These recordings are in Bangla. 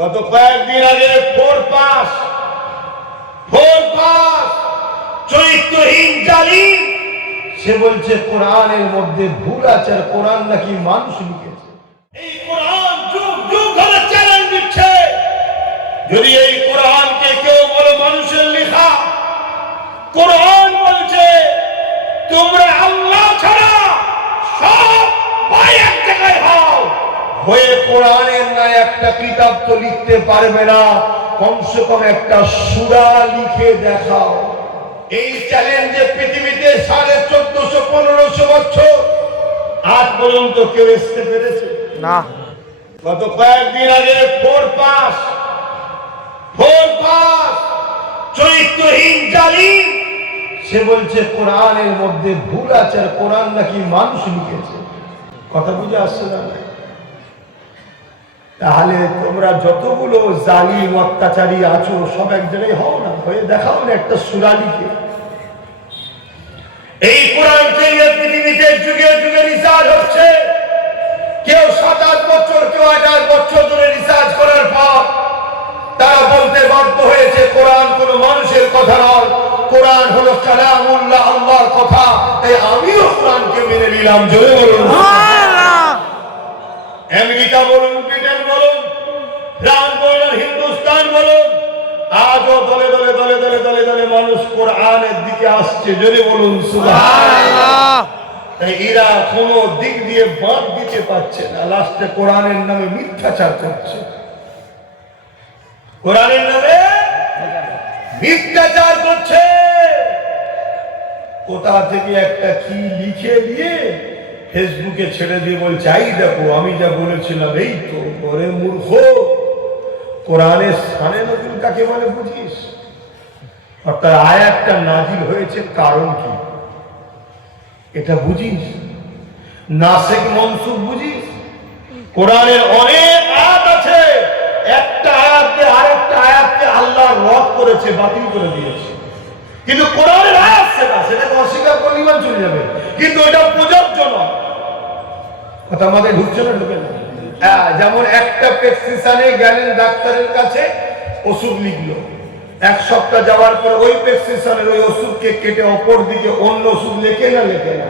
গত কয়েকদিন আগে ফোর পাস ফোর পাস চরিত্রহীন জালিম, সে বলছে, কোরআনের মধ্যে ভুল আছে আর কোরআন নাকি মানুষ লিখেছে। এই কোরআন যুগ যুগ ধরে চ্যালেঞ্জ দিচ্ছে। যদি এই কোরআনকে কেউ বলো মানুষের লেখা, কোরআন বলছে, তোমরা আল্লাহ হয়ে কোরআনের না একটা কিতাব তো লিখতে পারবে না। কমসে কম একটা সুরা লিখে দেখাও। এই চ্যালেঞ্জে পৃথিবীতে সাড়ে চোদ্দশো পনেরোশো বছর। আজ পর্যন্ত কেউ আসতে পেরেছে? না। গত কয়েকদিন আগে ফোর পাস ফোর পাস চরিত্রহীন জালিম সে বলছে কোরআনের মধ্যে ভুল আছে আর কোরআন নাকি মানুষ লিখেছে। কথা বুঝে আসছে না? তাহলে তোমরা যতগুলো জালিম অত্যাচারী আছো সব এক জায়গায় হও না হয়ে দেখাও না একটা সুরা লিখে। এই কোরআন থেকে পৃথিবীতে যুগে যুগে রিসার্চ হচ্ছে। কেউ সাত আট বছর কেউ আট বছর ধরে রিসার্চ করার পর তারা বলতে বাধ্য হয়েছে কোরআন কোন মানুষের কথা নয়। কোরআন হলো কালামুল্লাহ আল্লাহর কথা। তাই আমিও কোরআনকে মেনে নিলাম জোরে বলুন। আমেরিকা বলুন ব্রিটেন বলুন হিন্দুস্তান বলুন, আজও দলে দলে দলে দলে দলে দলে মানুষ কোরআনের দিকে আসছে বলুন কোথা থেকে একটা কি লিখে দিয়ে ফেসবুকে ছেড়ে দিয়ে বলছে, আই দেখো, আমি যা বলেছিলাম, এই তো ওরে মূর্খ। কোরআনের স্থানে নতুন কাকে বলে বুঝিস? অর্থাৎ আয়াতটা নাজিল হয়েছে কারণ কি? এটা বুঝিস? নাসিক মনসুখ বুঝিস? কোরআনের অনেক আয়াত আছে। একটা আয়াতকে আরেকটা আয়াতকে আল্লাহ রদ করেছে, বাতিল করে দিয়েছে। কিন্তু কোরআনের আয়াত সেটা, সেটাকে অস্বীকার করলে চলে যাবে। কিন্তু এটা প্রযোজ্য নয়। কথা আমাদের ঢুকছে না, ঢুকে যেমন একটা প্রেসক্রিপশনে গেলেন ডাক্তারের কাছে, ওষুধ লিখলো। এক সপ্তাহ যাওয়ার পর ওই প্রেসক্রিপশনের ওই ওষুধকে কেটে অপর দিকে অন্য ওষুধ লেখে না লেখে না।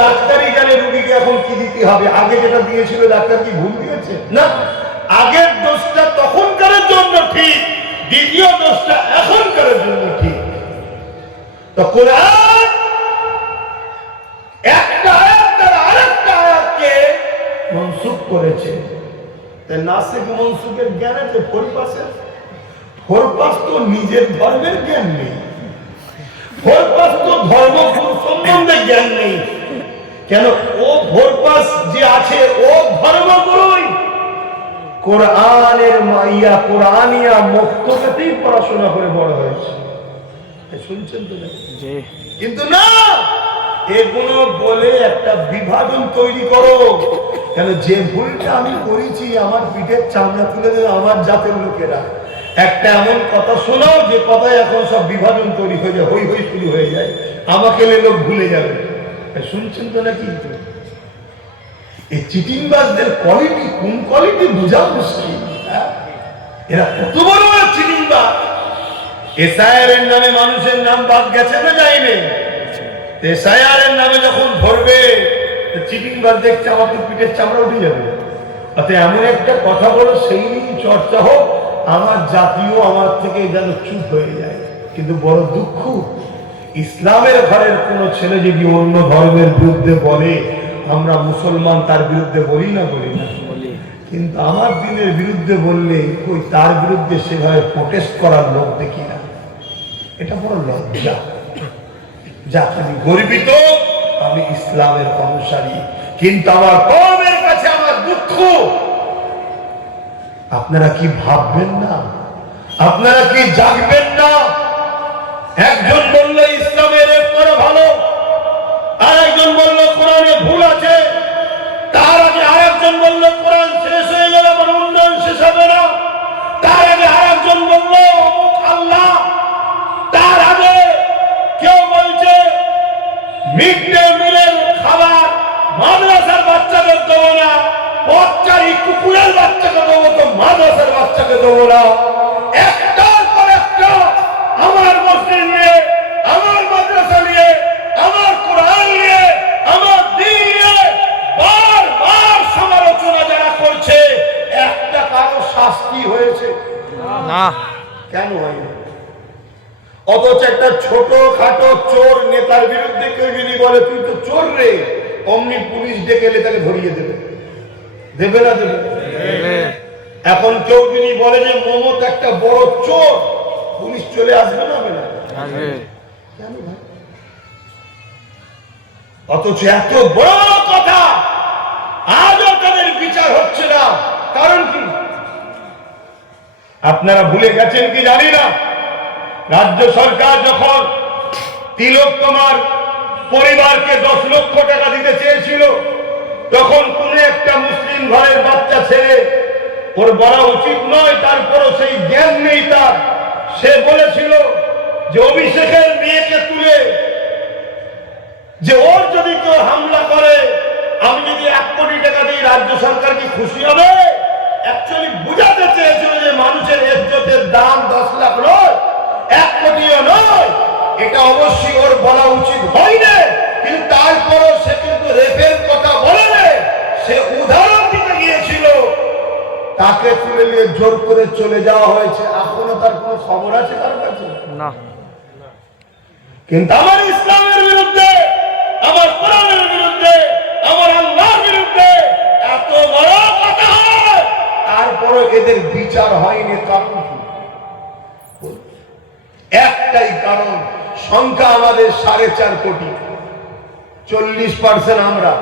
ডাক্তারই জানে রুগীকে এখন কি দিতে হবে। আগে যেটা দিয়েছিল, ডাক্তার কি ভুল দিয়েছে? না। আগের দোষটা তখনকার জন্য ঠিক, দ্বিতীয় দোষটা এখনকার জন্য ঠিক। তো কোরআন নাসিক জ্ঞান আছে ফরপাস তো নিজের ধর্মের জ্ঞান নেই। ফরপাস তো ধর্ম সম্বন্ধে জ্ঞান নেই। কেন? ও ফরপাস যে আছে ও ধর্মগুরুই। কোরআনের মাইয়া কোরআনিয়া মক্তবেতেই পড়াশোনা করে বড় হয়েছে। শুনছেন তো কিন্তু না এগুলো বলে একটা বিভাজন তৈরি করো। কেন যে ভুলটা আমি করেছি, আমার পিঠের চামড়া তুলে দেবে আমার জাতের লোকেরা। একটা এমন কথা শোনাও, যে কথায় এখন সব বিভাজন তৈরি হয়ে যায়, হই হই শুরু হয়ে যায়। আমাকে এলে লোক ভুলে যাবে। শুনছেন তো নাকি? এই চিটিংবাজদের কোয়ালিটি কোন কোয়ালিটি বোঝা মুশকিল হ্যাঁ? এরা কত বড় চিটিংবাজ? এসআইআর এর নামে মানুষের নাম বাদ গেছে না যায়নি? এসআইআর এর নামে যখন ধরবে দেখছে আমার তো পিঠের চামড়া উঠে যাবে। এমন একটা কথা বলো, সেই চর্চা হোক। আমার জাতীয় আমার থেকে যেন চুপ হয়ে যায়। কিন্তু বড় দুঃখ, ইসলামের ঘরের ছেলে যদি অন্য ধর্মের বিরুদ্ধে বলে, আমরা মুসলমান তার বিরুদ্ধে বলি না বলি না। কিন্তু আমার দিনের বিরুদ্ধে বললে ওই তার বিরুদ্ধে সেভাবে প্রোটেস্ট করার লোক দেখি না? এটা বড় লজ্জা। যা আমি গর্বিত আমি ইসলামের অনুসারী। কিন্তু আমার কমের কাছে আমার দুঃখ। আপনারা কি ভাববেন না? আপনারা কি জাগবেন না? একজন বলল, ইসলামের করে ভালো। আর একজন বলল, কোরআনে ভুল আছে। তার আগে আর একজন বলল, কোরআন শেষ হয়ে গেল আমার উন্নয়ন শেষ হবে না। তার আগে আর একজন বলল অমুক আল্লাহ তার আগে কেউ বলছে কুকুরের বাচ্চাকে বাচ্চাকে একটা একটা ছোট খাটো চোর নেতার বিরুদ্ধে কেউ যদি বলে তুই তো চোর রে। অমনি পুলিশ ডেকে এলে তাকে ধরিয়ে দেবে। দেবে না দেবে। এখন কেউ যদি বলে যে মমতা একটা বড় চোর পুলিশ চলে আসবে না? হবে না। কেন অথচ এত বড় কথা আজও তাদের বিচার হচ্ছে না। কারণ কি? আপনারা ভুলে গেছেন কি জানি না? রাজ্য সরকার যখন তিলক তোমার পরিবারকে দশ লক্ষ টাকা দিতে চেয়েছিল, তখন কোন একটা মুসলিম ঘরের বাচ্চা ছেলে, ওর বলা উচিত নয়, তারপরও সেই জ্ঞান নেই তার। সে বলেছিল যে অভিষেকের মেয়েকে তুলে, যে ওর যদি কেউ হামলা করে, আমি যদি এক কোটি টাকা দিই, রাজ্য সরকার কি খুশি হবে? অ্যাকচুয়ালি বুঝাতে চেয়েছিল যে মানুষের ইজ্জতের দাম দশ লাখ নয় এক কোটিও নয় এটা অবশ্যই ওর বলা উচিত হয়নি। কিন্তু তারপরও সে কিন্তু রেপের কথা বলে। সে উদাহরণ দিতে গিয়েছিল। তাকে তুলে নিয়ে জোর করে চলে যাওয়া হয়েছে। এখনও তার কোনো খবর আছে তার কাছে? না। কিন্তু আমার ইসলামের বিরুদ্ধে আমার কোরআনের বিরুদ্ধে আমার আল্লাহর বিরুদ্ধে এত বড় কথা হয়। তারপরও এদের বিচার হয়নি কারণ কি? একটাই কারণ সংখ্যা আমাদের সাড়ে চার কোটি। চল্লিশ পার্সেন্ট আমরা।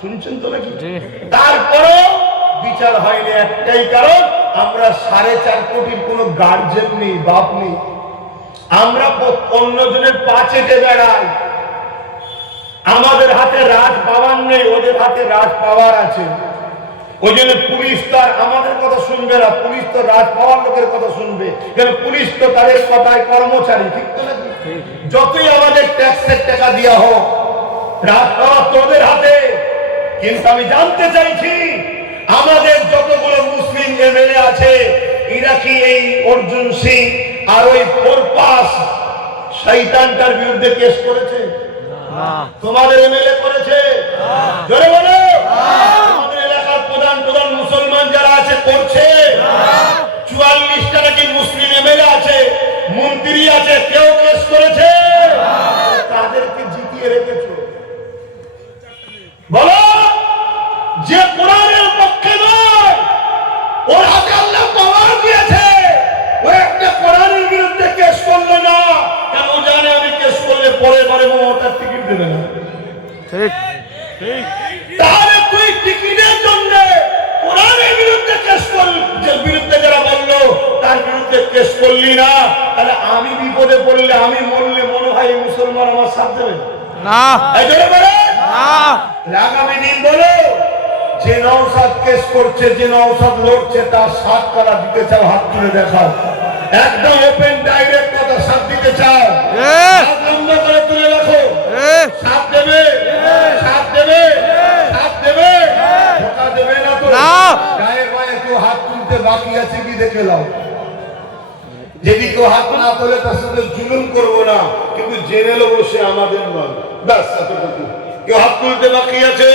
শুনছেন তো নাকি? জি। তারপরেও বিচার হয়নি একটাই কারণ আমরা সাড়ে চার কোটির কোনো গার্জেন নেই বাপ নেই। আমরা প- অন্যজনের পাচেটে বেড়াই। আমাদের হাতে রাজ পাওয়ার নেই ওদের হাতে রাজ পাওয়ার আছে। ওই জন্য পুলিশ তো আর আমাদের কথা শুনবে না। পুলিশ তো রাজ পাওয়ার লোকের কথা শুনবে। কেন পুলিশ তো তাদের কথায় কর্মচারী ঠিক তো নাকি যতই আমাদের ট্যাক্সের টাকা দেওয়া হোক পাওয়ার তোদের হাতে। কিন্তু আমি জানতে চাইছি আমাদের যতগুলো মুসলিম এমএলএ আছে এরা কি এই অর্জুন সিং আর ওই ফোরপাস শৈতানটার বিরুদ্ধে কেস করেছে? তোমাদের এমএলএ করেছে? জোরে বলো। আমাদের এলাকার প্রধান প্রধান মুসলমান যারা আছে করছে? চুয়াল্লিশটা নাকি মুসলিম এমএলএ আছে মন্ত্রী আছে কেউ কেস করেছে? তাদেরকে জিতিয়ে রেখেছো। বলো যে কোরআনের পক্ষে নয় ওর হাতে আল্লাহ পাওয়ার দিয়েছে ও একটা কোরআনের বিরুদ্ধে কেস করল না। কেন জানে আমি কেস করলে পরে পরে মমতার টিকিট দেবে না। ঠিক। তাহলে তুই টিকিটের জন্য কেস বিরুদ্ধে যারা বলল তার বিরুদ্ধে কেস করলি না। তাহলে আমি বিপদে পড়লে আমি মরলে মনে হয় মুসলমান আমার সাথ দেবে না। এই জন্য বলে। না। আগামী দিন বলো যে নৌসাদ কেস করছে যে নৌসাদ লড়ছে তার সাত করা দিতে চাও হাত তুলে দেখাও। একদম ওপেন ডাইরেক্ট কথা সাথ দিতে চাও। লম্বা করে তুলে রাখো। সাথ দেবে সাথ দেবে সাথ দেবে ধোকা দেবে না তো না। গায়ে গায়ে কেউ হাত তুলতে বাকি আছে কি দেখে লাও যদি কেউ হাত না তোলে, তার সাথে জুলুম করব না, কিন্তু জেনে নেব সে আমাদের নয়। ব্যাস কেউ হাত তুলতে বাকি আছে?